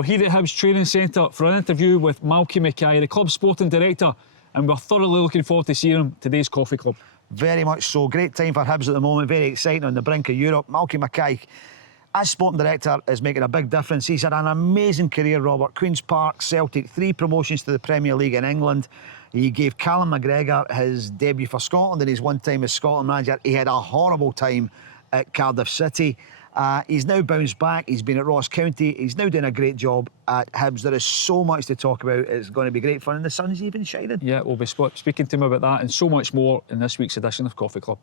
We're here at Hibs Training Centre for an interview with Malky Mackay, the club's sporting director, and we're thoroughly looking forward to seeing him at today's coffee club. Very much so. Great time for Hibs at the moment. Very exciting on the brink of Europe. Malky Mackay, as sporting director, is making a big difference. He's had an amazing career, Robert. Queen's Park, Celtic, 3 promotions to the Premier League in England. He gave Callum McGregor his debut for Scotland in his one time as Scotland manager. He had a horrible time at Cardiff City. He's now bounced back. He's been at Ross County. He's now doing a great job at Hibs. There is so much to talk about. It's going to be great fun, and the sun's even shining. Yeah, we'll be speaking to him about that and so much more in this week's edition of Coffee Club.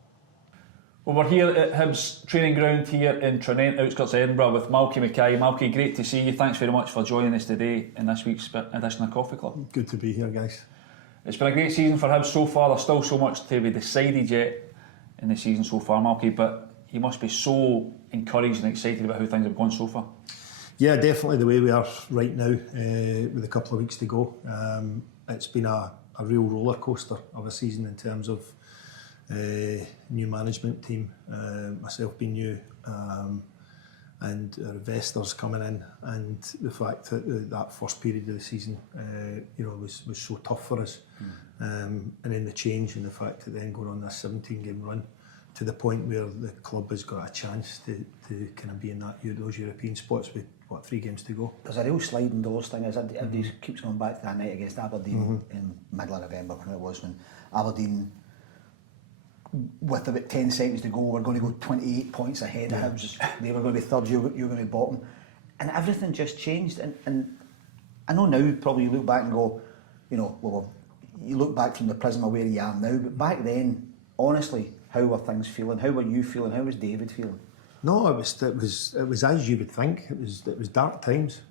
Well, we're here at Hibs training ground here in Tranent, outskirts of Edinburgh, with Malky Mackay. Malky, great to see you. Thanks very much for joining us today in this week's edition of Coffee Club. Good to be here, guys. It's been a great season for Hibs so far. There's still so much to be decided yet in the season so far, Malky, but you must be so encouraged and excited about how things have gone so far. Yeah, definitely the way we are right now, with a couple of weeks to go. It's been a real roller coaster of a season in terms of new management team, myself being new, and investors coming in, and the fact that that first period of the season, was so tough for us, and then the change and the fact that then going on this 17-game run to the point where the club has got a chance to kind of be in those European spots with 3 games to go. There's a real sliding doors thing. Everybody keeps going back to that night against Aberdeen in middle of November, when it was, when Aberdeen, with about 10 seconds to go, were going to go 28 points ahead of Hibs. They were going to be third, you were going to be bottom, and everything just changed. And I know now probably you look back and go, you look back from the prism of where you are now, but back then, honestly, how were things feeling? How were you feeling? How was David feeling? No, it was as you would think. It was dark times.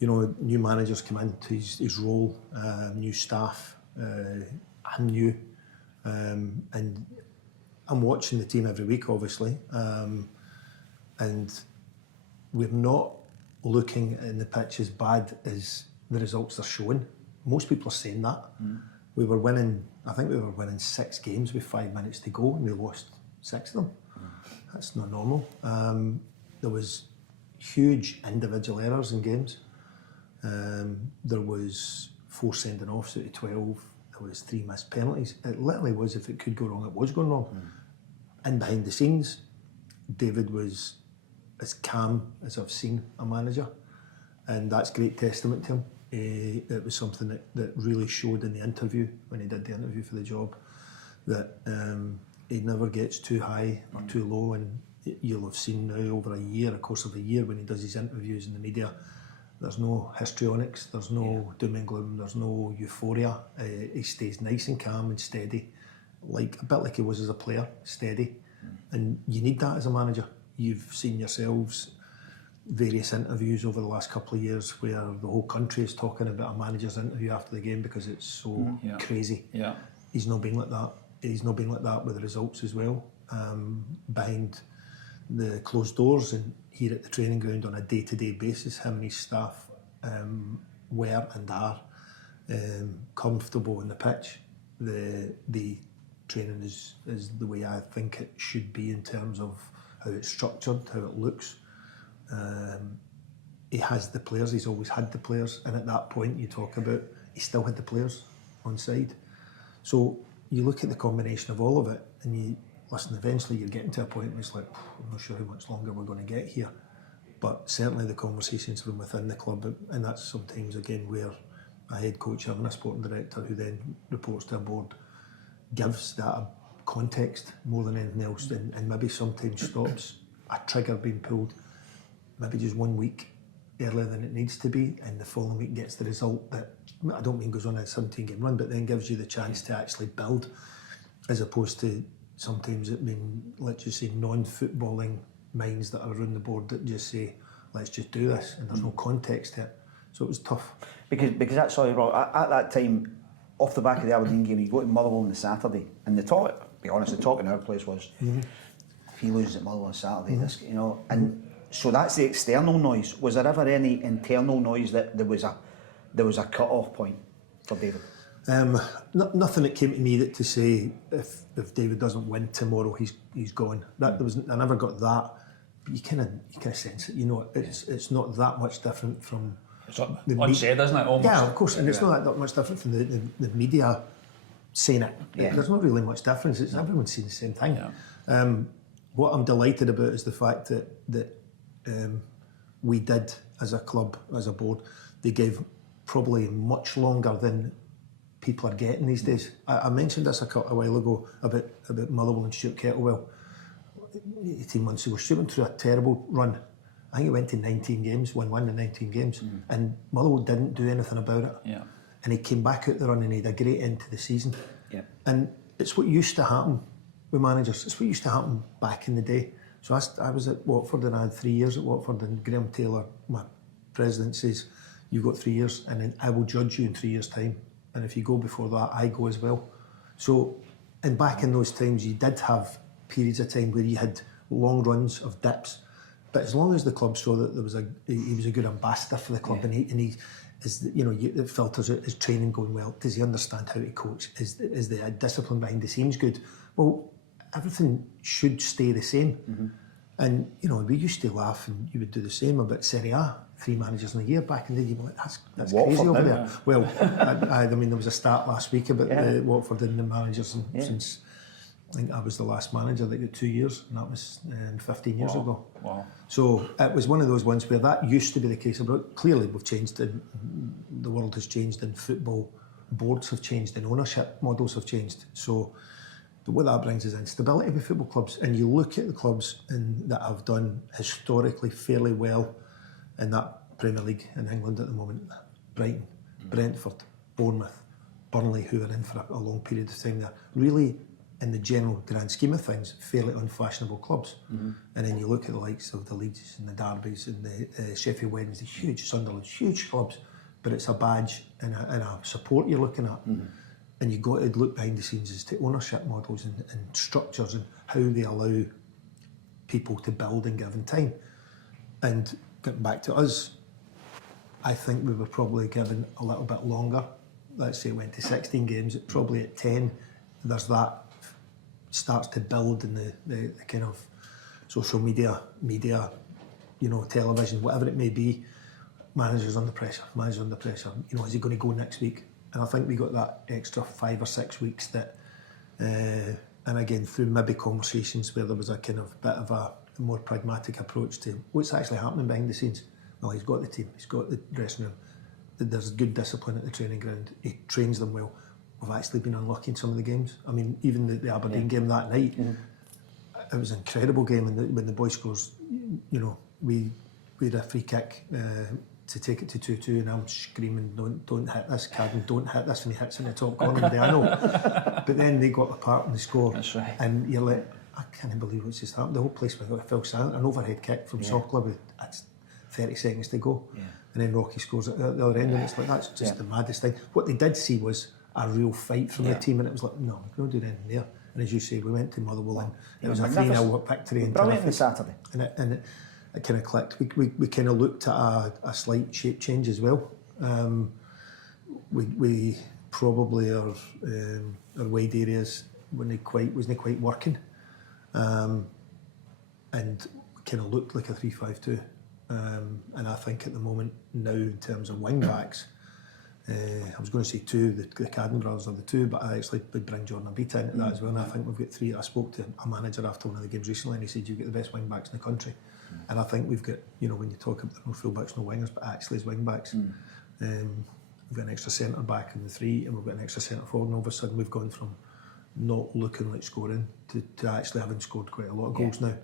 New managers come into his role, new staff, I'm new, and I'm watching the team every week, obviously, and we're not looking in the pitch as bad as the results are showing. Most people are saying that. We were winning. I think we were winning 6 games with 5 minutes to go, and we lost 6 of them. That's not normal. There was huge individual errors in games. There was 4 sending offs out of 12. There was 3 missed penalties. It literally was, if it could go wrong, it was going wrong. And behind the scenes, David was as calm as I've seen a manager, and that's great testament to him. It was something that really showed in the interview, when he did the interview for the job, that he never gets too high or too low. And you'll have seen now over a course of a year, when he does his interviews in the media, there's no histrionics, there's no doom and gloom, there's no euphoria. He stays nice and calm and steady, a bit like he was as a player, steady. And you need that as a manager. You've seen yourselves various interviews over the last couple of years where the whole country is talking about a manager's interview after the game because it's so crazy. Yeah. He's not been like that. He's not been like that with the results as well. Behind the closed doors and here at the training ground on a day-to-day basis, him and his staff were and are comfortable in the pitch. The training is the way I think it should be in terms of how it's structured, how it looks. He has the players, he's always had the players, and at that point you talk about, he still had the players on side. So you look at the combination of all of it and you listen, eventually you're getting to a point where it's like, I'm not sure how much longer we're going to get here, but certainly the conversations from within the club, and that's sometimes again where a head coach having a sporting director who then reports to a board gives that a context more than anything else, and maybe sometimes stops a trigger being pulled maybe just 1 week earlier than it needs to be, and the following week gets the result that, I don't mean goes on a 17-game run, but then gives you the chance to actually build, as opposed to sometimes it being, let's just say, non-footballing minds that are around the board that just say, let's just do this, and there's no context to it. So it was tough. Because that's, sorry, Rob, at that time, off the back of the Aberdeen game, you go to Motherwell on the Saturday, and the talk, to be honest, the talk in our place was, if he loses at Motherwell on Saturday, this, and so that's the external noise. Was there ever any internal noise that there was a cut-off point for David? Nothing that came to me to say if David doesn't win tomorrow, he's gone. I never got that. you kind of sense it. You know, it's not that much different from it's unsaid, isn't it? Almost. Yeah, of course, and it's not that much different from the media saying it. Yeah. There's not really much difference. It's everyone's saying the same thing. Yeah. What I'm delighted about is the fact that we did, as a club, as a board, they gave probably much longer than people are getting these days. I mentioned this a while ago about Motherwell and Stuart Kettlewell. 18 months ago, Stuart went through a terrible run. I think he went to 19 games, won in 19 games, and Motherwell didn't do anything about it. Yeah. And he came back out the run and he had a great end to the season. Yeah. And it's what used to happen with managers. It's what used to happen back in the day. So I was at Watford and I had 3 years at Watford, and Graham Taylor, my president, says, you've got 3 years and then I will judge you in 3 years' time. And if you go before that, I go as well. So, and back in those times, you did have periods of time where you had long runs of dips. But as long as the club saw that he was a good ambassador for the club, and he is, you know, it filters out his training going well. Does he understand how to coach? Is the discipline behind the scenes good? Well, everything should stay the same. And you know, we used to laugh, and you would do the same about Serie A. 3 managers in a year back in the day. You'd be like, that's crazy over there. Yeah. Well, I mean, there was a stat last week about the Watford and the managers since. I think I was the last manager that got 2 years, and that was 15 years ago. Wow. So it was one of those ones where that used to be the case. But clearly we've changed, and the world has changed, and football boards have changed, and ownership models have changed. So what that brings is instability with football clubs. And you look at the clubs that have done historically fairly well in that Premier League in England at the moment: Brighton, Brentford, Bournemouth, Burnley, who are in for a long period of time there. Really, in the general grand scheme of things, fairly unfashionable clubs. And then you look at the likes of the Leeds and the Derbys and the Sheffield Wednesday, huge Sunderland, huge clubs, but it's a badge and a support you're looking at. And you've got to look behind the scenes as to ownership models and structures and how they allow people to build in given time. And getting back to us, I think we were probably given a little bit longer. Let's say it went to 16 games, probably at 10, there's that starts to build in the kind of social media, you know, television, whatever it may be. Managers under pressure. You know, is he going to go next week? And I think we got that extra 5 or 6 weeks that, and again, through maybe conversations where there was a kind of bit of a more pragmatic approach to what's actually happening behind the scenes. Well, he's got the team, he's got the dressing room, there's good discipline at the training ground, he trains them well. We've actually been unlucky in some of the games. I mean, even the Aberdeen game that night, it was an incredible game, and when the boy scores, you know, we had a free kick to take it to 2-2, and I'm screaming, don't hit this, Cadden, don't hit this, and he hits in the top corner of the I know. But then they got apart and they score. That's right. And you're like, I can't believe what's just happened. The whole place fell silent. An overhead kick from Sokla with 30 seconds to go. Yeah. And then Rocky scores at the other end, and it's like, that's just the maddest thing. What they did see was a real fight from the team, and it was like, no, we can't do anything there. And as you say, we went to Motherwell, and it was a 3-0 victory. Brilliant on Saturday. And it kind of clicked. We kind of looked at a slight shape change as well. We probably our wide areas wasn't quite working, and we kind of looked like a 3-5-2. And I think at the moment now, in terms of wing backs, I was going to say 2, the Cadden brothers are the 2, but I actually would bring Jordan Abita into that as well. And I think we've got 3. I spoke to a manager after one of the games recently, and he said, you've got the best wing backs in the country. And I think we've got, you know, when you talk about no full backs, no wingers, but actually as wing backs, we've got an extra centre back in the 3, and we've got an extra centre forward, and all of a sudden we've gone from not looking like scoring to actually having scored quite a lot of goals now.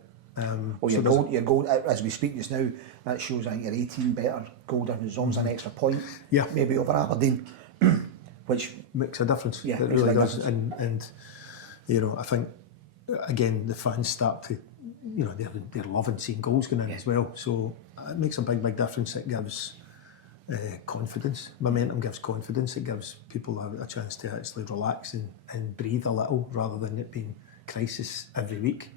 Your goal, as we speak just now, that shows I think you're 18 better goal difference, almost an extra point, maybe over Aberdeen, which makes a difference. Yeah, it really does. And you know, I think again the fans start to, you know, they're loving seeing goals going in as well. So it makes a big difference. It gives confidence. Momentum gives confidence. It gives people a chance to actually relax and breathe a little rather than it being crisis every week.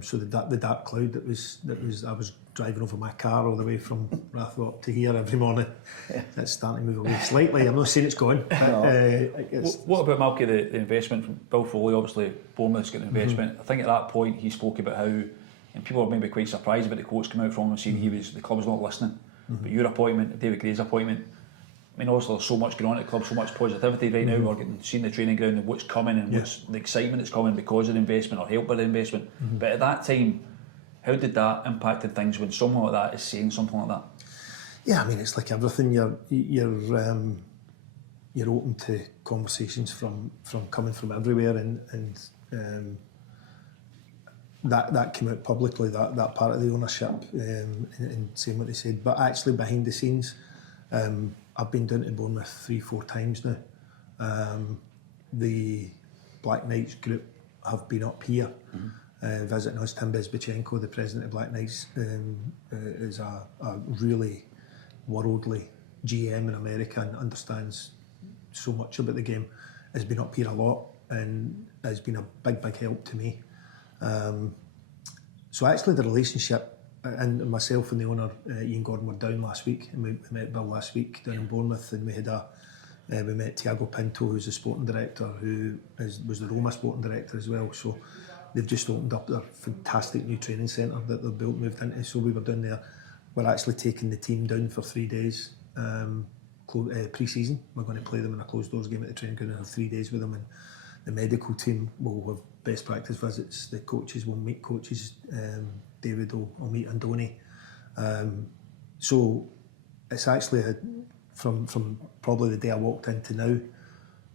So the dark cloud that was I was driving over my car all the way from Rathlock to here every morning. It's starting to move away slightly. I'm not saying it's gone. What about Malky, the investment from Bill Foley? Obviously, Bournemouth's got an investment. I think at that point he spoke about how and people were maybe quite surprised about the quotes coming out from him saying the club was not listening. But your appointment, David Gray's appointment, I mean, obviously there's so much going on at the club, so much positivity right now. We're getting seeing the training ground and what's coming and what's the excitement that's coming because of the investment or help by the investment. But at that time, how did that impact things when someone like that is saying something like that? Yeah, I mean, it's like everything. You're open to conversations from coming from everywhere, and that came out publicly. That part of the ownership and saying what they said, but actually behind the scenes, I've been down to Bournemouth 3-4 times now. The Black Knights group have been up here visiting us. Tim Bezbachenko, the president of Black Knights, is a really worldly GM in America and understands so much about the game, has been up here a lot and has been a big help to me. So actually the relationship, and myself and the owner Ian Gordon were down last week, and we met Bill last week down in Bournemouth, and we met Tiago Pinto, who's the sporting director, who was the Roma sporting director as well. So they've just opened up their fantastic new training centre that they've moved into. So we were down there. We're actually taking the team down for 3 days pre-season. We're going to play them in a closed doors game at the training ground and have 3 days with them, and the medical team will have best practice visits. The coaches will meet coaches. David will meet Andoni. So it's actually from probably the day I walked into now,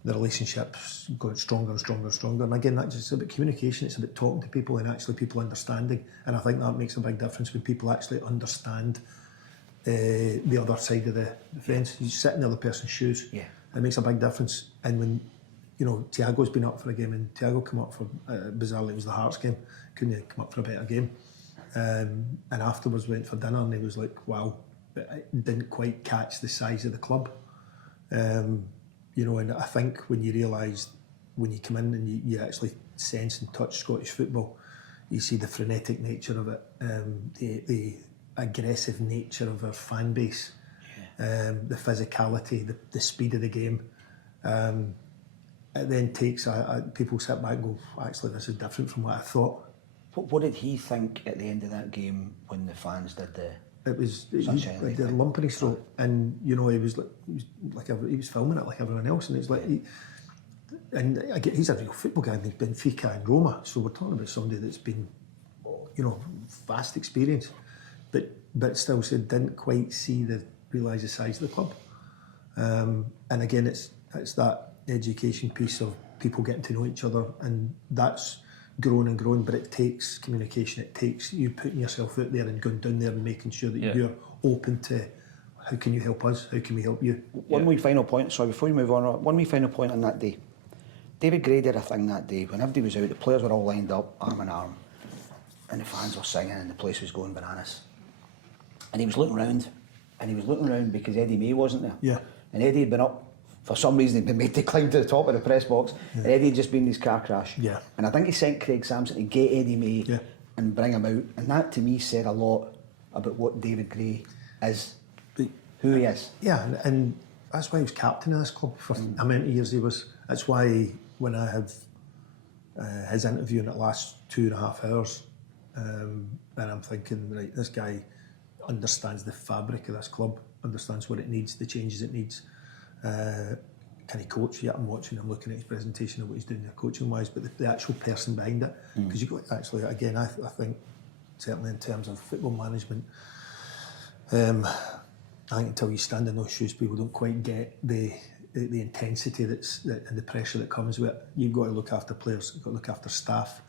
the relationship's got stronger and stronger and stronger. And again, that's just about communication. It's about talking to people and actually people understanding. And I think that makes a big difference when people actually understand the other side of the fence. You sit in the other person's shoes. Yeah. It makes a big difference. And when, Tiago's been up for a game, and Tiago came up for, bizarrely, it was the Hearts game. Couldn't come up for a better game. And afterwards went for dinner, and he was like, wow, it didn't quite catch the size of the club. And I think when you realise, when you come in and you actually sense and touch Scottish football, you see the frenetic nature of it, the aggressive nature of our fan base, the physicality, the speed of the game. It then takes people sit back and go, actually, this is different from what I thought. What did he think at the end of that game when the fans did the? It was the lump in his throat, and he was filming it like everyone else, and it's like, he's a real football guy. And he's been Benfica and Roma, so we're talking about somebody that's been, vast experience, but still said didn't quite realise the size of the club. And again, it's that education piece of people getting to know each other, and that's grown and grown, but it takes communication. It takes you putting yourself out there and going down there and making sure that you're open to how can you help us, how can we help you. One wee final point, sorry, before we move on, one wee final point on that day. David Gray did a thing that day when everybody was out, the players were all lined up arm in arm, and the fans were singing and the place was going bananas, and he was looking around because Eddie May wasn't there, and Eddie had been up. For some reason, he'd been made to climb to the top of the press box, and Eddie had just been in his car crash. Yeah. And I think he sent Craig Sampson to get Eddie May and bring him out. And that, to me, said a lot about what David Gray is, who he is. Yeah, and that's why he was captain of this club for the amount of years he was. That's why when I have his interview in it last 2.5 hours, and I'm thinking, right, this guy understands the fabric of this club, understands what it needs, the changes it needs. Can he coach? Yeah, I'm watching him, looking at his presentation of what he's doing coaching wise, but the actual person behind it, because you've got actually, again, I think certainly in terms of football management, I think until you stand in those shoes, people don't quite get the intensity and the pressure that comes with it. You've got to look after players, you've got to look after staff,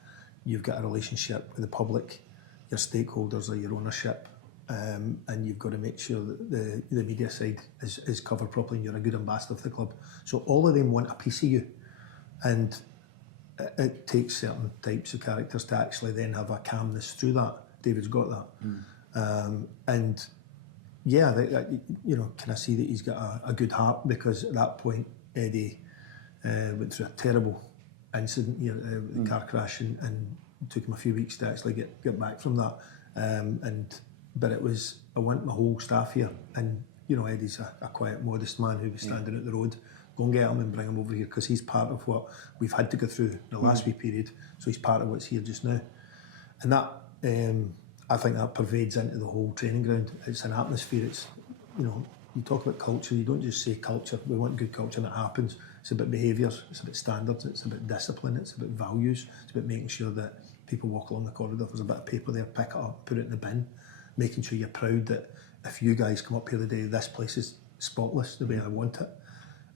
you've got a relationship with the public, your stakeholders or your ownership. And you've got to make sure that the media side is covered properly and you're a good ambassador for the club. So all of them want a piece of you, and it takes certain types of characters to actually then have a calmness through that. David's got that. And yeah, can I see that he's got a good heart, because at that point Eddie went through a terrible incident here, the car crash, and it took him a few weeks to actually get back from that. But it was, I want my whole staff here, and Eddie's a quiet, modest man who was standing at the road. Go and get him and bring him over here, because he's part of what we've had to go through the last wee period, so he's part of what's here just now. And that I think that pervades into the whole training ground. It's an atmosphere. It's, you know, you talk about culture, you don't just say culture. We want good culture, and it happens. It's about behaviours, it's about standards, it's about discipline, it's about values, it's about making sure that people walk along the corridor, if there's a bit of paper there, pick it up, put it in the bin, making sure you're proud that if you guys come up here today, this place is spotless the way I want it.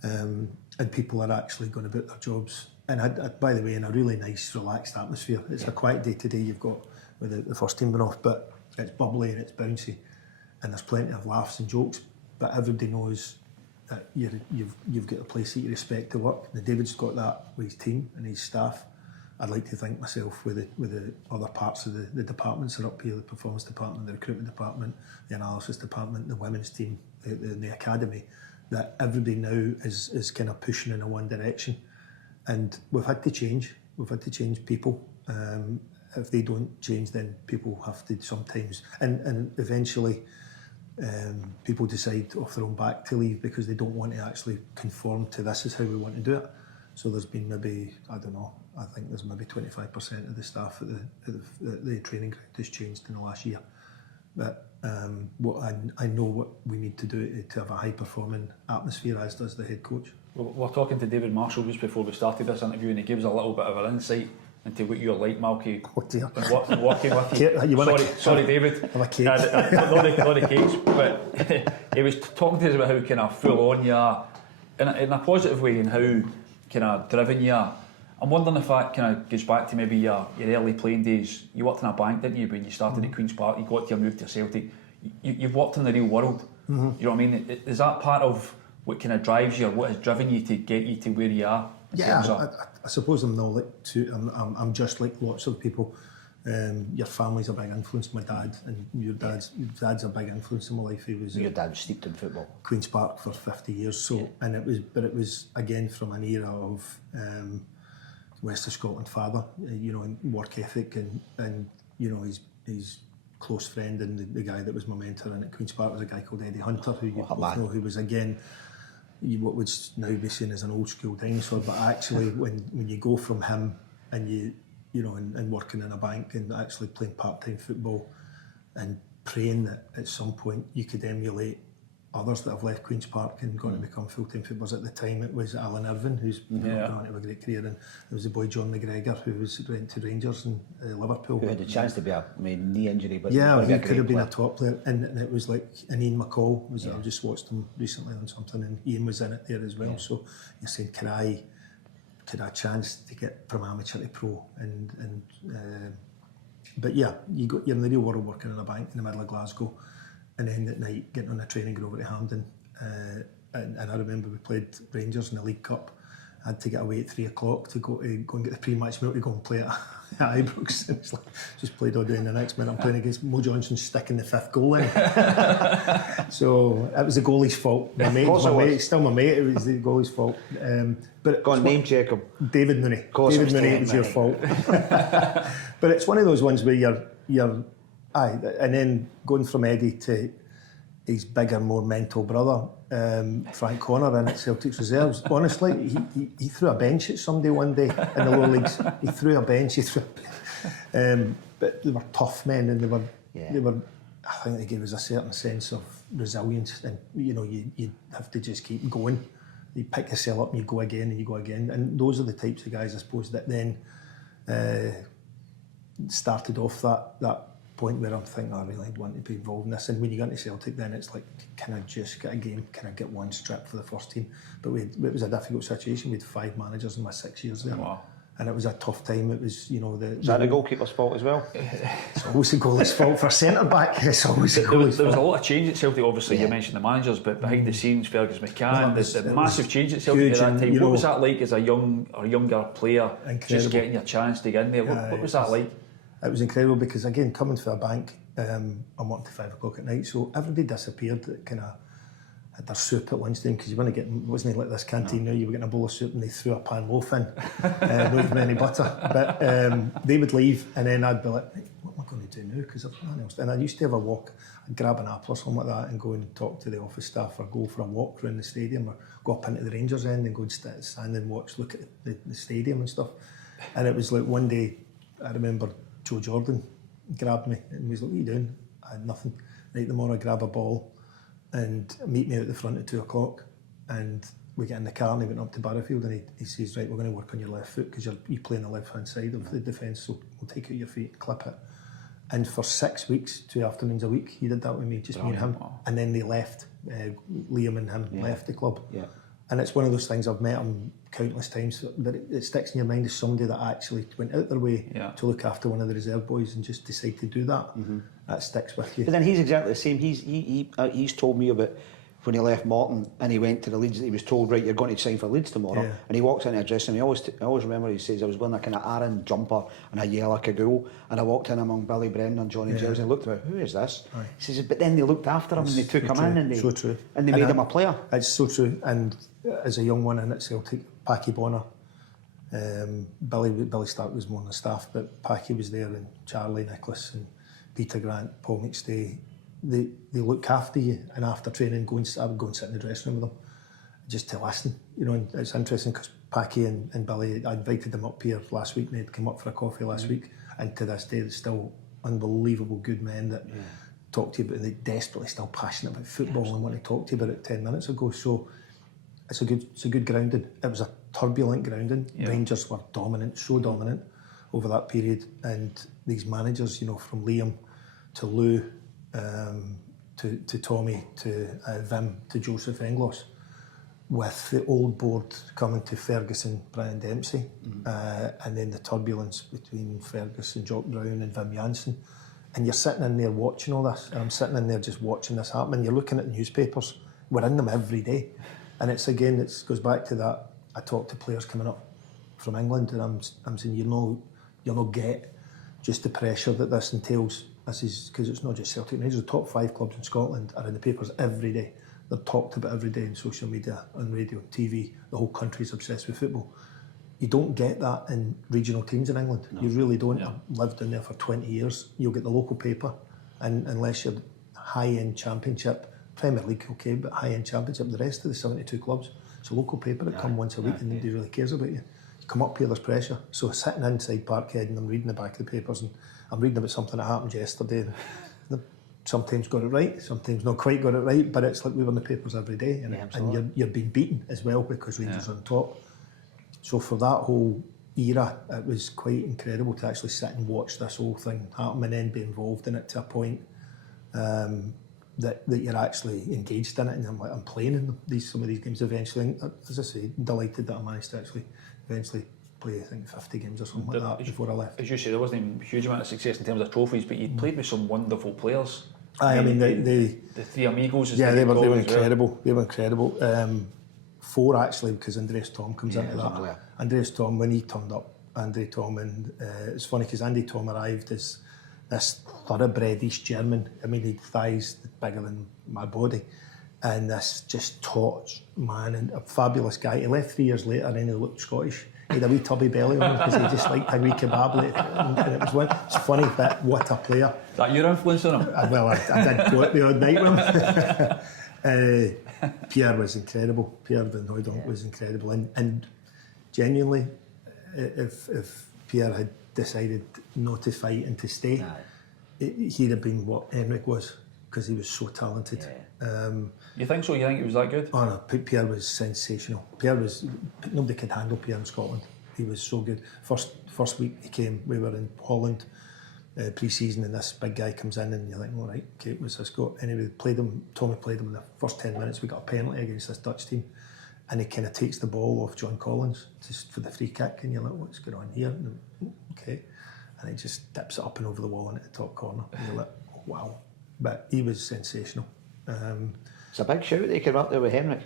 And people are actually going about their jobs. And by the way, in a really nice, relaxed atmosphere. It's a quiet day today you've got with the first team going off, but it's bubbly and it's bouncy, and there's plenty of laughs and jokes, but everybody knows that you've got a place that you respect to work. Now, David's got that with his team and his staff. I'd like to think myself with the other parts of the departments that are up here, the performance department, the recruitment department, the analysis department, the women's team, the academy, that everybody now is kind of pushing in a one direction. And we've had to change. We've had to change people. If they don't change, then people have to sometimes, and eventually people decide off their own back to leave because they don't want to actually conform to this is how we want to do it. So there's been maybe, I don't know, I think there's maybe 25% of the staff at the training ground has changed in the last year. But I know what we need to do to have a high performing atmosphere, as does the head coach. We're talking to David Marshall just before we started this interview, and he gave us a little bit of an insight into what you're like, Malky, and working with you. Sorry, David. Have a cake. Not the cakes, but he was talking to us about how kind of full on you are, in a positive way, and how kind of driven you are. I'm wondering if that kind of goes back to maybe your early playing days. You worked in a bank, didn't you, when you started at Queen's Park? You got to your move to Celtic. You've worked in the real world. You know what I mean? Is that part of what kind of drives you, or what has driven you to get you to where you are? Yeah, I suppose I'm not I'm just like lots of people. Your family's a big influence. My dad and your dad's a big influence in my life. He was. Your dad was steeped in football. Queen's Park for 50 years. So, and it was again from an era of West of Scotland father, you know, and work ethic, and you know, his close friend and the guy that was my mentor in at Queen's Park was a guy called Eddie Hunter, who you both know, who was again what would now be seen as an old school dinosaur, but actually when you go from him and you know and working in a bank and actually playing part-time football and praying that at some point you could emulate others that have left Queen's Park and gone to become full-time footballers. At the time it was Alan Irvine, who's gone on to a great career, and there was the boy John McGregor who went to Rangers and Liverpool. Who had a chance to be a knee injury, but yeah, he could have been a top player. And it was like, and Ian McCall was. I just watched him recently on something, and Ian was in it there as well. So you're saying, could I chance to get from amateur to pro? But yeah, you're in the real world working in a bank in the middle of Glasgow. And then at night getting on a train and going over to Hampden, and I remember we played Rangers in the League Cup. I had to get away at 3 o'clock to go and get the pre-match meal to go and play at Ibrox. It's like, just played all day, and the next minute I'm playing against Mo Johnson sticking the 5th goal in. So it was the goalie's fault. My mate, still my mate. It was the goalie's fault. But go on, name check him. David Mooney. David Mooney, it was your fault. But it's one of those ones where you're. Aye, and then going from Eddie to his bigger, more mental brother, Frank Connor, in at Celtic's reserves. Honestly, he threw a bench at somebody one day in the lower leagues. He threw a bench. But they were tough men, and they were. I think they gave us a certain sense of resilience, and you know, you have to just keep going. You pick yourself up and you go again and you go again, and those are the types of guys, I suppose, that then started off that point where I'm thinking, I really want to be involved in this. And when you get into Celtic, then it's like, can I just get a game? Can I get one strip for the first team? But it was a difficult situation. We had 5 managers in my 6 years there. Wow. And it was a tough time. It was, you know, is that the goalkeeper's fault as well? It's always the goalie's fault for centre back. It's always the goalie's fault. There was a lot of change at Celtic. Obviously, you mentioned the managers, but behind the scenes, Fergus McCann, there's a massive change at Celtic at that time. What was that like as a younger player, just getting your chance to get in there? What was that like? It was incredible because, again, coming to a bank, I'm working to 5 o'clock at night, so everybody disappeared. Kind of had their soup at lunchtime because you want to get, wasn't it like this canteen now? You were getting a bowl of soup and they threw a pan loaf in, not even any butter. But they would leave, and then I'd be like, what am I going to do now? Because I've nothing else. And I used to have a walk. I'd grab an apple or something like that and go and talk to the office staff, or go for a walk around the stadium, or go up into the Rangers end and go and stand and watch, look at the stadium and stuff. And it was like one day, I remember Joe Jordan grabbed me and was like, what are you doing? I had nothing. Right, tomorrow I grab a ball and meet me out the front at 2 o'clock, and we get in the car and he went up to Barrowfield and he says, right, we're going to work on your left foot because you play on the left hand side of the defence, so we'll take out your feet, clip it. And for 6 weeks, 2 afternoons a week, he did that with me, just me and him. Wow. And then they left, Liam and him left the club. Yeah. And it's one of those things, I've met him countless times, that it sticks in your mind as somebody that actually went out their way to look after one of the reserve boys and just decide to do that. That sticks with you. But then he's exactly the same. He's told me about when he left Morton and he went to the Leeds, he was told, right, you're going to sign for Leeds tomorrow. Yeah. And he walks into a dressing room. I always remember he says, I was wearing a kind of Aaron jumper and a yellow cagoule, and I walked in among Billy Brennan and Johnny Giles and looked at me, who is this? Aye. He says, but then they looked after him and they took him in and so true. and they made him a player. It's so true. And as a young one in at Celtic, Packy Bonner, Billy Stark was more on the staff, but Packy was there, and Charlie Nicholas and Peter Grant, Paul McStay. They look after you, and after training, I would go and sit in the dressing room with them just to listen. You know, and it's interesting because Packy and Billy, I invited them up here last week, and they'd come up for a coffee last week, and to this day, they're still unbelievable good men that talk to you about, they're desperately still passionate about football and want to talk to you about it 10 minutes ago. So it's a good grounding. It was a turbulent grounding. Rangers were dominant, so dominant over that period, and these managers, you know, from Liam to Lou, to Tommy, to Vim, to Joseph Englos, with the old board coming to Ferguson, Brian Dempsey, and then the turbulence between Ferguson, Jock Brown and Vim Janssen. And you're sitting in there watching all this, and I'm sitting in there just watching this happen, and you're looking at the newspapers, we're in them every day. And it goes back to that, I talk to players coming up from England, and I'm saying, you'll not get just the pressure that this entails. This is because it's not just Celtic. The top 5 clubs in Scotland are in the papers every day. They're talked about every day on social media, on radio, TV. The whole country's obsessed with football. You don't get that in regional teams in England. No. You really don't. Yeah. I've lived in there for 20 years. You'll get the local paper, and unless you're high-end Championship, Premier League, okay, but high-end Championship, the rest of the 72 clubs, it's a local paper that come once a week, and nobody really cares about you. You come up here, there's pressure. So sitting inside Parkhead, and I'm reading the back of the papers, and I'm reading about something that happened yesterday, and sometimes got it right, sometimes not quite got it right, but it's like we were in the papers every day, and you're being beaten as well because Rangers are on top. So for that whole era, it was quite incredible to actually sit and watch this whole thing happen and then be involved in it to a point that you're actually engaged in it, and I'm playing in some of these games eventually. As I say, delighted that I managed to actually eventually play, I think, 50 games or something like that before I left. As you say, there wasn't a huge amount of success in terms of trophies, but you played with some wonderful players. I mean, the Three Amigos. They were incredible. Well. They were incredible. 4 actually, because Andreas Tom comes into that. Andreas Tom, when he turned up, Andy Tom, and it's funny because Andy Tom arrived as this thoroughbred East German. I mean, he had thighs bigger than my body, and this just taut man and a fabulous guy. He left 3 years later, and then he looked Scottish. He had a wee tubby belly on him because he just liked a wee kebab, and it's funny, but what a player. Is that your influence on him? Well, I did go out the odd night with him. Pierre was incredible. Pierre Van Hooydonk was incredible, and genuinely, if Pierre had decided not to fight and to stay, he'd have been what Henrik was, because he was so talented. You think so? You think he was that good? Oh no, Pierre was sensational. Nobody could handle Pierre in Scotland. He was so good. First week he came, we were in Holland pre-season, and this big guy comes in, and you're like, all right, okay, what's this got? Anyway, Tommy played him in the first 10 minutes. We got a penalty against this Dutch team, and he kind of takes the ball off John Collins just for the free kick, and you're like, what's going on here? And, okay, and he just dips it up and over the wall and at the top corner, and you're like, oh, wow. But he was sensational. It's a big shout that he came up there with Henrik.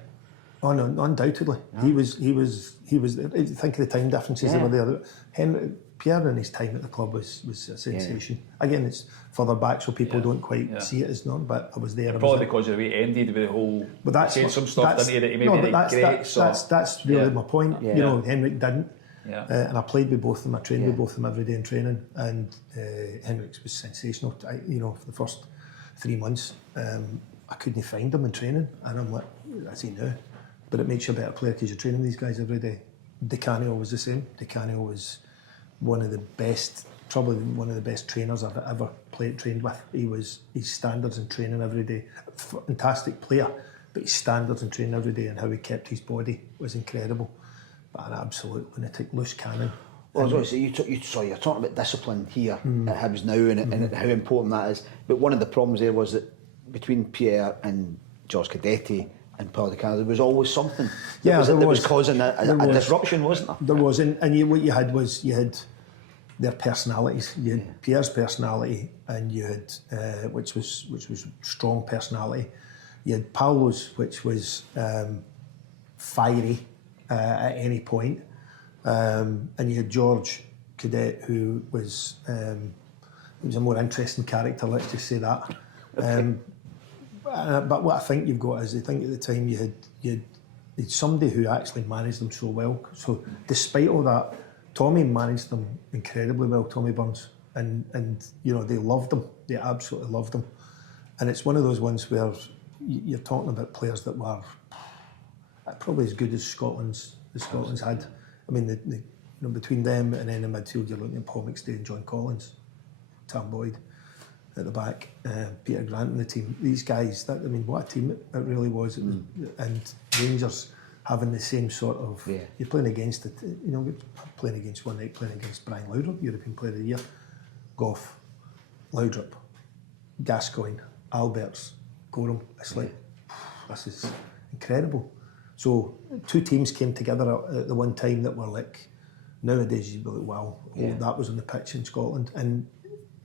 Oh no, undoubtedly. Yeah. He was. Think of the time differences that were there. Pierre in his time at the club was a sensation. Yeah. Again, it's further back, so people don't quite see it as not. But I was there. Probably because of the way it ended with the whole. But that's saying some stuff didn't he, that he maybe that's really my point. Yeah. You know, Henrik didn't. Yeah. And I played with both of them. I trained with both of them every day in training, and Henrik was sensational. For the first 3 months, I couldn't find him in training, and I'm like, is he now? But it makes you a better player because you're training these guys every day. Di Canio was the same. Di Canio was one of the best probably one of the best trainers I've ever trained with. His standards in training every day. Fantastic player, but his standards in training every day and how he kept his body was incredible. But an absolute lunatic, loose cannon. Well, I was going to say, you're talking about discipline here at Hibs now and how important that is. But one of the problems there was that between Pierre and George Cadetti and Paul de Canada, there was always something that was causing a disruption, wasn't there? There was, and what you had was their personalities. You had Pierre's personality, and you had which was strong personality. You had Paolo's, which was fiery at any point. And you had George Cadet, who was he was a more interesting character, let's just say that. Okay. But what I think you've got is, I think at the time you had somebody who actually managed them so well. So despite all that, Tommy managed them incredibly well, Tommy Burns, and you know, they loved him. They absolutely loved him. And it's one of those ones where you're talking about players that were probably as good as Scotland's had. I mean, you know, between them and then in midfield, you're looking at Paul McStay and John Collins, Tam Boyd at the back, Peter Grant in the team. These guys, I mean, what a team it really was. And Rangers having the same sort of, you're playing against it, you know, playing against one night, playing against Brian Laudrup, European Player of the Year, Gough, Laudrup, Gascoigne, Alberts, Gorham. It's like, this is incredible. So two teams came together at the one time that were like, nowadays you'd be like, wow, that was on the pitch in Scotland. And,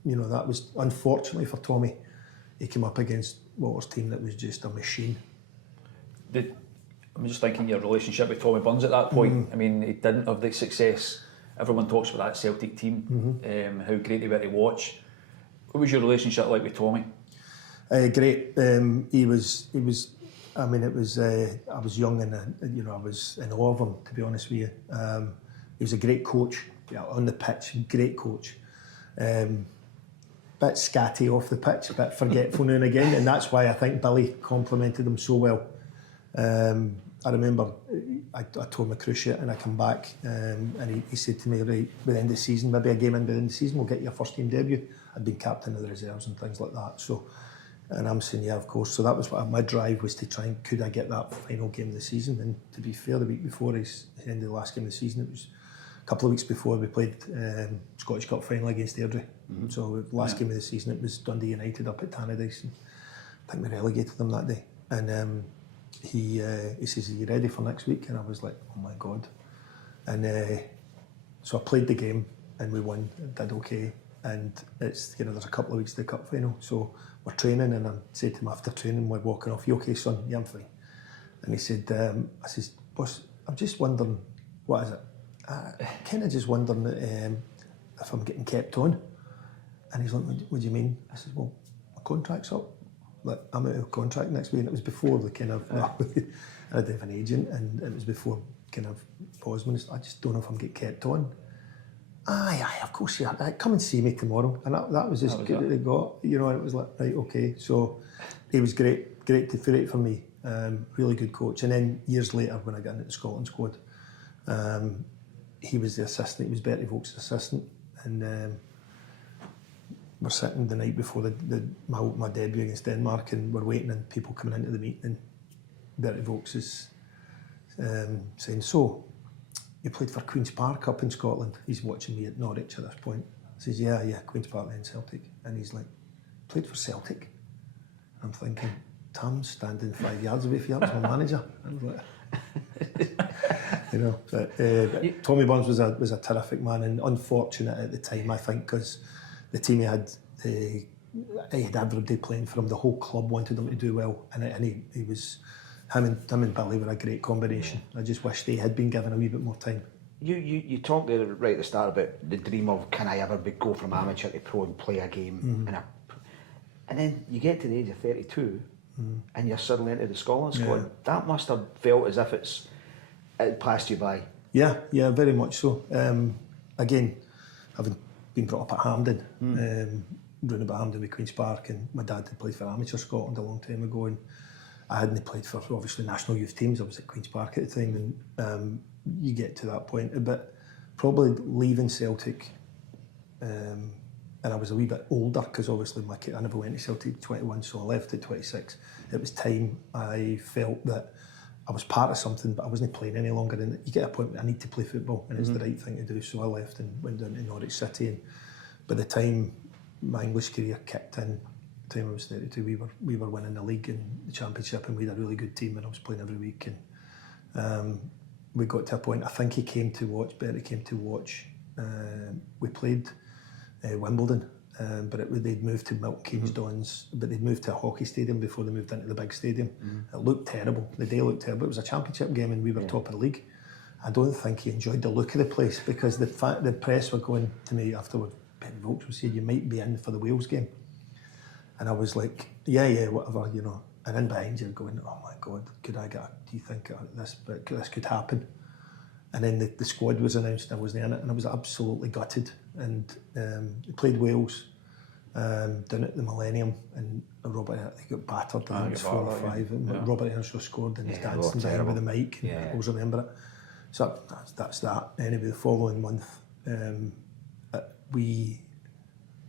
you know, that was, unfortunately for Tommy, he came up against Walter's team that was just a machine. I'm just thinking your relationship with Tommy Burns at that point. I mean, he didn't have the success. Everyone talks about that Celtic team, how great they were to watch. What was your relationship like with Tommy? Great. He was. I mean, it was. I was young and you know, I was in awe of him, to be honest with you. He was a great coach, on the pitch. Great coach. Bit scatty off the pitch, a bit forgetful now and again, and that's why I think Billy complimented him so well. I remember I told him a cruciate and I come back and he said to me, right, by the end of the season, maybe a game in by the end of the season, we'll get your first team debut. I'd been captain of the reserves and things like that. So, and I'm saying, yeah, of course. So that was what my drive was, to try and could I get that final game of the season. And to be fair, the week before his end of the last game of the season, it was a couple of weeks before we played Scottish Cup final against Airdrie. So the last game of the season, it was Dundee United up at Tannadice, and I think we relegated them that day. And he says, are you ready for next week? And I was like, oh my God. And so I played the game and we won, did okay. And it's, you know, there's a couple of weeks to the cup final. So we're training and I said to him after training, we're walking off, you okay, son? Yeah, I'm fine. And he said, I says, boss, I'm just wondering, what is it? Kind of just wondering if I'm getting kept on. And he's like, what do you mean? I said, well, my contract's up. Like, I'm out of contract next week. And it was before the kind of, I did have an agent, and it was before kind of Bosman. I just don't know if I'm getting kept on. Aye, of course you are. Come and see me tomorrow. And that was as good as they got, you know. And it was like, right, okay. So he was great for me. Really good coach. And then years later, when I got into the Scotland squad, he was the assistant. He was Bertie Vogt's assistant, and we're sitting the night before my debut against Denmark, and we're waiting and people coming into the meeting, and Bertie Vogts is saying, so, you played for Queen's Park up in Scotland. He's watching me at Norwich at this point. He says, yeah, Queen's Park then Celtic. And he's like, played for Celtic? I'm thinking, Tam's standing 5 yards away from you, that was my manager. I was like, you know, but Tommy Burns was a terrific man, and unfortunate at the time, I think, because the team he had everybody playing for him. The whole club wanted him to do well, and he was, him and Billy were a great combination. I just wish they had been given a wee bit more time. You talked there right at the start about the dream of, can I ever go from amateur to pro and play a game, and then you get to the age of 32 and you're suddenly into the Scotland squad. That must have felt as if it passed you by. Yeah, very much so. Again, having been brought up at Hampden, running about Hampden with Queen's Park, and my dad had played for amateur Scotland a long time ago, and I hadn't played for obviously national youth teams. I was at Queen's Park at the time, and you get to that point. But probably leaving Celtic and I was a wee bit older because obviously I never went to Celtic at 21, so I left at 26. It was time I felt that I was part of something, but I wasn't playing any longer. And you get a point where I need to play football, and it's the right thing to do. So I left and went down to Norwich City. And by the time my English career kicked in, the time I was 32, we were winning the league and the championship, and we had a really good team, and I was playing every week. And we got to a point. I think he came to watch. Bertie came to watch. We played Wimbledon. But they'd moved to Milton Keynes Dons, but they'd moved to a hockey stadium before they moved into the big stadium. It looked terrible. The day looked terrible. It was a championship game and we were top of the league. I don't think he enjoyed the look of the place because the press were going to me afterward. Benny Vokes was saying, you might be in for the Wales game. And I was like, yeah, whatever, you know. And in behind you going, oh my God, do you think this could happen? And then the squad was announced and I wasn't in it, and I was absolutely gutted. And played Wales down at the Millennium, and Robert he got battered. I think it was 4-5. And Robert Earnshaw scored and he's dancing down with the mic. And I always remember it. So that's that. Anyway, the following month, we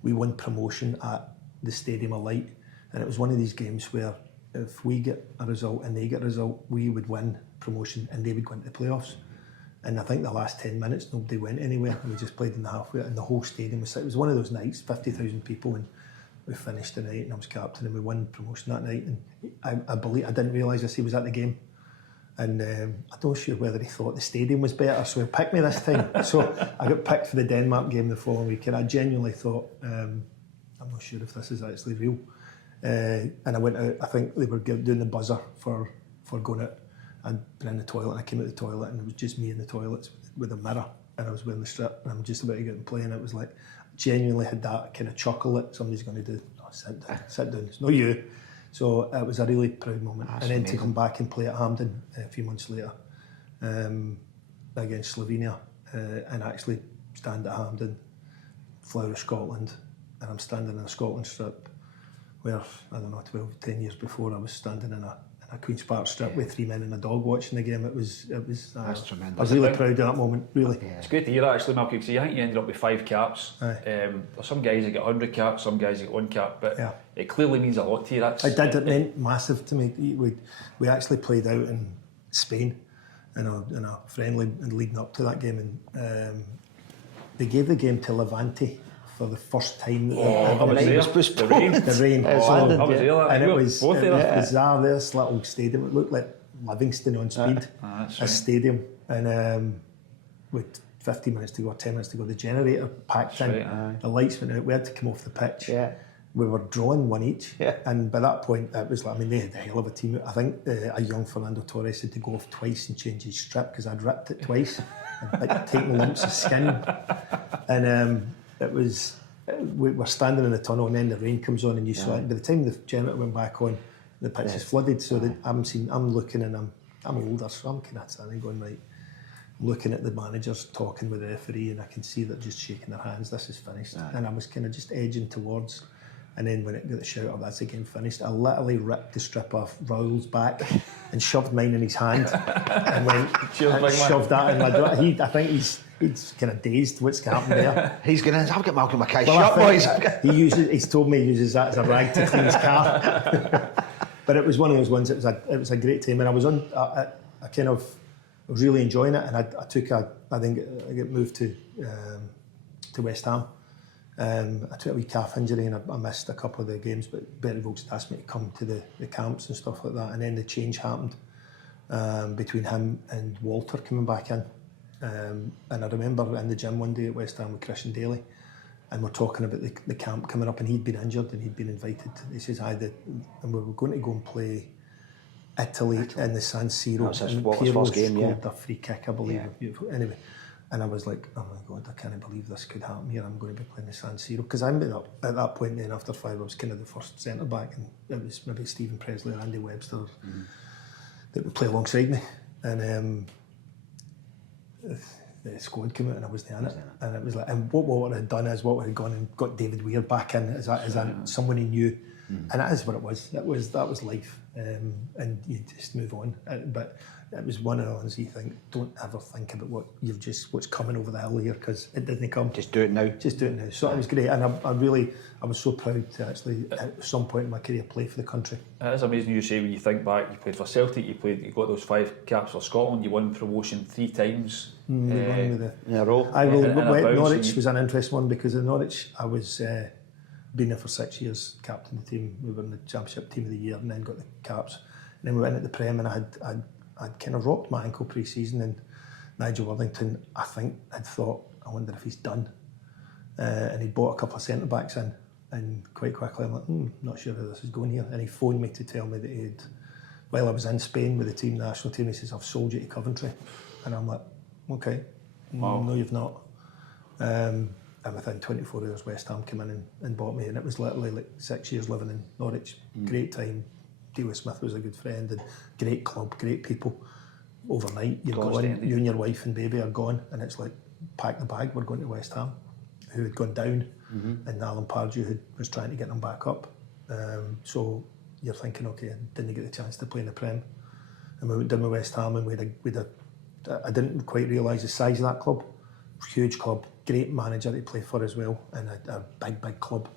won promotion at the Stadium of Light, and it was one of these games where if we get a result and they get a result, we would win promotion and they would go into the playoffs. And I think the last 10 minutes, nobody went anywhere. We just played in the halfway, and the whole stadium was. It was one of those nights, 50,000 people, and we finished the night, and I was captain, and we won promotion that night. And I didn't realise he was at the game, and I'm not sure whether he thought the stadium was better, so he picked me this time. So I got picked for the Denmark game the following week, and I genuinely thought, I'm not sure if this is actually real. And I went out. I think they were doing the buzzer for going out. I'd been in the toilet and I came out of the toilet and it was just me in the toilets with a mirror, and I was wearing the strip and I'm just about to get and play, and it was like, genuinely had that kind of chuckle that somebody's going to do. Oh, sit down, it's not you. So it was a really proud moment. That's and then amazing. To come back and play at Hampden a few months later against Slovenia and actually stand at Hampden, Flower of Scotland, and I'm standing in a Scotland strip where, I don't know, 10 years before I was standing in a Queen's Park strip with 3 men and a dog watching the game. It was that's tremendous. I was really proud of that moment, really. Yeah. It's good to hear actually, Malky, because I think you ended up with 5 caps. There's some guys that get 100 caps, some guys that get 1 cap, but it clearly means a lot to you. It meant massive to me. We actually played out in Spain in a friendly and leading up to that game, and they gave the game to Levante for the first time. I was there. The rain. The rain. I was there. And it was bizarre. This little stadium. It looked like Livingston on speed. A stadium. And with 15 minutes to go, 10 minutes to go, the generator packed in. Right, the lights went out. We had to come off the pitch. Yeah. We were drawing 1 each. Yeah. And by that point, it was like, I mean, they had a hell of a team. I think a young Fernando Torres had to go off twice and change his strip because I'd ripped it twice and like taking lumps of skin. And it was, we were standing in the tunnel and then the rain comes on and you saw it. By the time the generator went back on, the pitch is flooded. So that I'm looking, and I'm older, so I'm kind of standing going, right, I'm looking at the managers talking with the referee, and I can see they're just shaking their hands, this is finished. And I was kind of just edging towards, and then when it got the shout out, that's the game finished, I literally ripped the strip off Raoul's back and shoved mine in his hand and went and shoved that in my I think he's kind of dazed what's happened there. He's going to, I've got Malky Mackay shot, boys. He's told me he uses that as a rag to clean his car. But it was one of those ones, it was a great time, and I was I was really enjoying it, and I think I got moved to West Ham. I took a wee calf injury and I missed a couple of the games, but Bertie Vogts asked me to come to the camps and stuff like that, and then the change happened between him and Walter coming back in. And I remember in the gym one day at West Ham with Christian Daly, and we're talking about the camp coming up, and he'd been injured and he'd been invited. He says, and we were going to go and play Italy in the San Siro. That's his first game, scored a free kick, I believe. Beautiful. Anyway, and I was like, oh my God, I can't believe this could happen here. I'm going to be playing the San Siro. Because I'm at that point then, after 5, I was kind of the first centre back, and it was maybe Stephen Presley or Andy Webster that would play alongside me. And the squad came out and I wasn't in it. And it was like, and what we had done is what we had gone and got David Weir back in as someone he knew. And that is what it was. That was life, and you just move on. But it was one of the ones you think, don't ever think about what's coming over the hill here, because it didn't come. Just do it now. Just do it now. So it was great, and I was so proud to actually at some point in my career play for the country. It is amazing you say when you think back. You played for Celtic. You got those 5 caps for Scotland. You won promotion 3 times. In a row. Norwich was an interesting one, because in Norwich I was been there for 6 years, captain the team. We were in the Championship Team of the Year, and then got the caps. And then we went at the Prem, and I'd kind of rocked my ankle pre-season, and Nigel Worthington, I think, had thought, I wonder if he's done. And he bought a couple of centre backs in, and quite quickly I'm like, not sure how this is going here. And he phoned me to tell me that he'd, while I was in Spain with the national team, he says, I've sold you to Coventry. And I'm like, okay, wow. No you've not. And within 24 hours West Ham came in and bought me, and it was literally like 6 years living in Norwich. Great time. Dewey Smith was a good friend, and great club, great people. Overnight, you're gone, you and your wife and baby are gone, and it's like, pack the bag, we're going to West Ham, who had gone down, and Alan Pardew, who was trying to get them back up. So you're thinking, okay, I didn't get the chance to play in the Prem. And we went down with West Ham, and I didn't quite realise the size of that club. Huge club, great manager to play for as well, and a big club.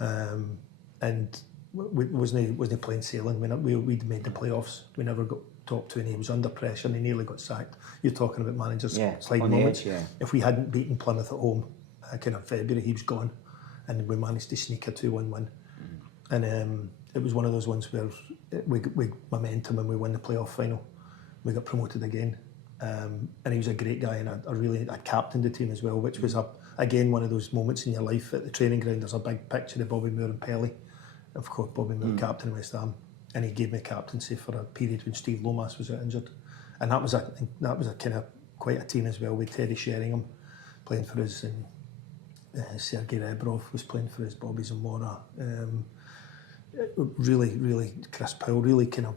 And we wasn't plain sailing. We'd made the playoffs. We never got top 2, and he was under pressure, and he nearly got sacked. You're talking about managers sliding moments. If we hadn't beaten Plymouth at home, kind of February, he was gone, and we managed to sneak a 2-1 win. And it was one of those ones where we momentum, and we won the playoff final. We got promoted again, and he was a great guy, and I captained the team as well, which was again one of those moments in your life at the training ground. There's a big picture of Bobby Moore and Pelly. Of course, Bobby Moore, captain of West Ham, and he gave me captaincy for a period when Steve Lomas was out injured, and that was a kind of quite a team as well, with Terry Sheringham playing for us, and Sergei Rebrov was playing for us, Bobby Zamora, really Chris Powell, really kind of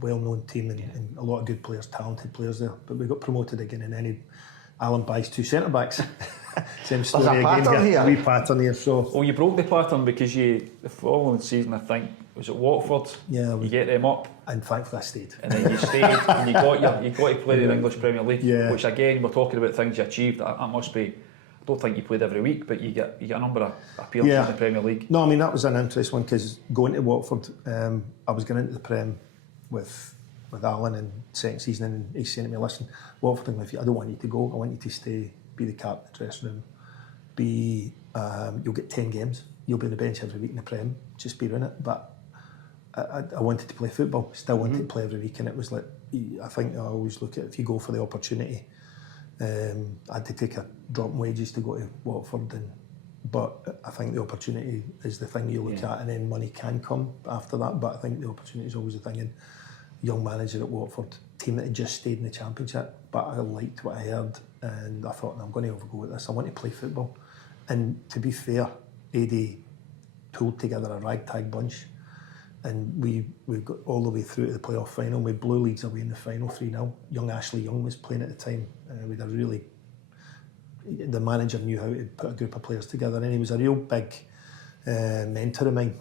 well-known team, and a lot of good players, talented players there. But we got promoted again, and then Alan buys 2 centre backs. Same story There's a pattern here. Wee pattern here. So. Well, you broke the pattern because the following season, I think, was at Watford. Yeah, you get them up, and thankfully I stayed. And then you stayed, and you got to play the English Premier League. Yeah. Which again, we're talking about things you achieved. That must be. I don't think you played every week, but you get a number of appearances in the Premier League. No, I mean that was an interesting one, because going to Watford, I was going into the Prem with Alan in second season, and he's saying to me, listen, Watford, I don't want you to go, I want you to stay, be the captain of the dressing room, you'll get 10 games, you'll be on the bench every week in the Prem, just be in it. But I wanted to play football, still wanted to play every week, and it was like, I think I always look at, if you go for the opportunity, I had to take a drop in wages to go to Watford, but I think the opportunity is the thing you look at, and then money can come after that. But I think the opportunity is always the thing. And young manager at Watford, team that had just stayed in the Championship, but I liked what I heard, and I thought, I'm going to have a go at this. I want to play football. And to be fair, Eddie pulled together a ragtag bunch, and we got all the way through to the playoff final. We blew Leeds away in the final 3-0. Young Ashley Young was playing at the time. The manager knew how to put a group of players together, and he was a real big mentor of mine.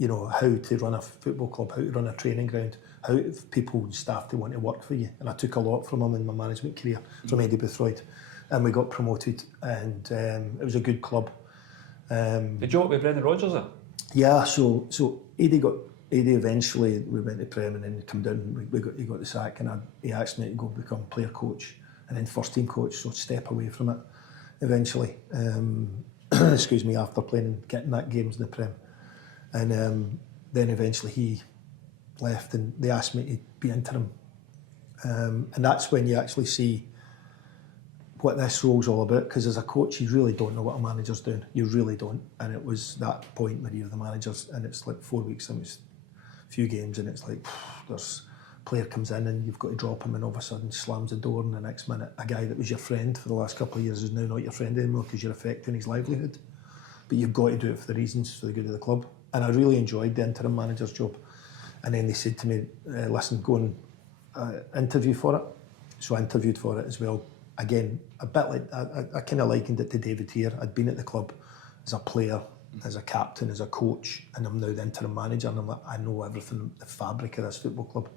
How to run a football club, how to run a training ground, how people and staff to want to work for you. And I took a lot from him in my management career, from Eddie Boothroyd. And we got promoted, and it was a good club. Did you work with Brendan Rodgers there? Yeah, so Eddie eventually, we went to Prem, and then he came down, he got the sack, and he asked me to go become player coach and then first team coach, so step away from it eventually. Excuse me, after playing and getting that games in the Prem. And then eventually he left, and they asked me to be interim. And that's when you actually see what this role's all about, because as a coach you really don't know what a manager's doing. You really don't. And it was that point where you're the managers, and it's like 4 weeks and it's a few games, and it's like there's a player comes in and you've got to drop him, and all of a sudden slams the door, and the next minute a guy that was your friend for the last couple of years is now not your friend anymore because you're affecting his livelihood. But you've got to do it for the reasons, for the good of the club. And I really enjoyed the interim manager's job. And then they said to me, listen, go and interview for it. So I interviewed for it as well. Again, a bit like, I kind of likened it to David here. I'd been at the club as a player, as a captain, as a coach, and I'm now the interim manager, and I'm like, I know everything, the fabric of this football club.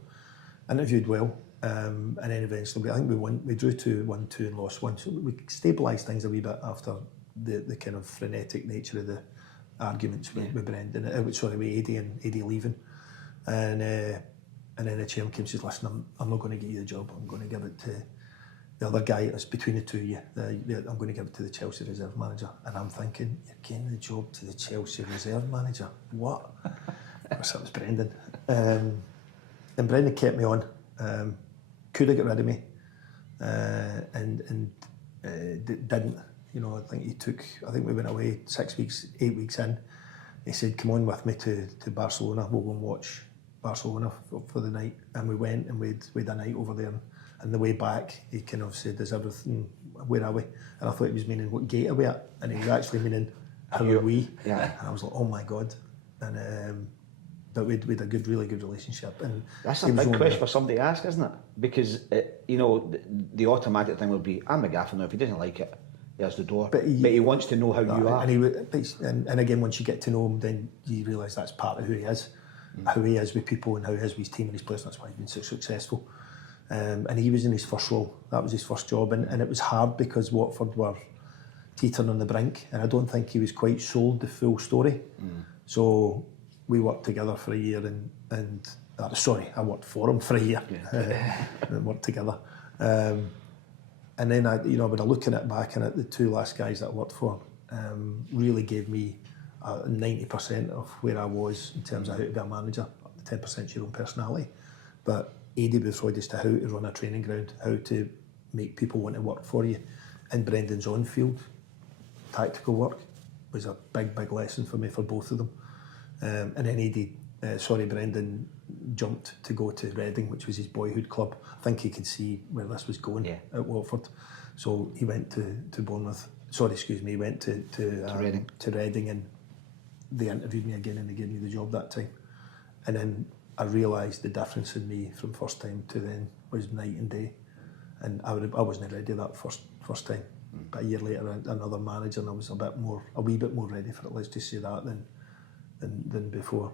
Interviewed well, and then eventually, I think we drew 1-2 and lost 1. So we stabilised things a wee bit after the kind of frenetic nature of the arguments with Brendan, with Eddie and Eddie leaving. And then the chairman came and says, listen, I'm not going to get you the job, I'm going to give it to the other guy. It's between the two of you. I'm going to give it to the Chelsea reserve manager. And I'm thinking, you're giving the job to the Chelsea reserve manager? What? So it was Brendan. And Brendan kept me on. Could have got rid of me, and didn't. I think we went away 6 weeks, 8 weeks in. He said, come on with me to Barcelona, we'll go and watch Barcelona for the night. And we went and we had a night over there. And the way back, he kind of said, is everything, where are we? And I thought he was meaning, what gate are we at? And he was actually meaning, how are we? Yeah. And I was like, oh my God. And but we had a really good relationship. And that's a big question for somebody to ask, isn't it? Because, the automatic thing would be, I'm a gaffer now, if he doesn't like it, there's the door. But he wants to know how you are. And again, once you get to know him, then you realise that's part of who he is. How he is with people and how he is with his team and his players. That's why he's been so successful. And he was in his first role. That was his first job. And it was hard because Watford were teetering on the brink. And I don't think he was quite sold the full story. So we worked together for a year I worked for him for a year. And worked together. And then when I look at it back and at the two last guys that I worked for, really gave me 90% of where I was in terms of how to be a manager. The 10% your own personality. But Eddie was right as to how to run a training ground, how to make people want to work for you. And Brendan's on-field tactical work was a big lesson for me for both of them. And then Brendan jumped to go to Reading, which was his boyhood club. I think he could see where this was going at Watford. So he went to Bournemouth. He went to Reading, and they interviewed me again and they gave me the job that time. And then I realised the difference in me from first time to then was night and day. And I wasn't ready that first time. But a year later, another manager, and I was a wee bit more ready for it, let's just say that, than before.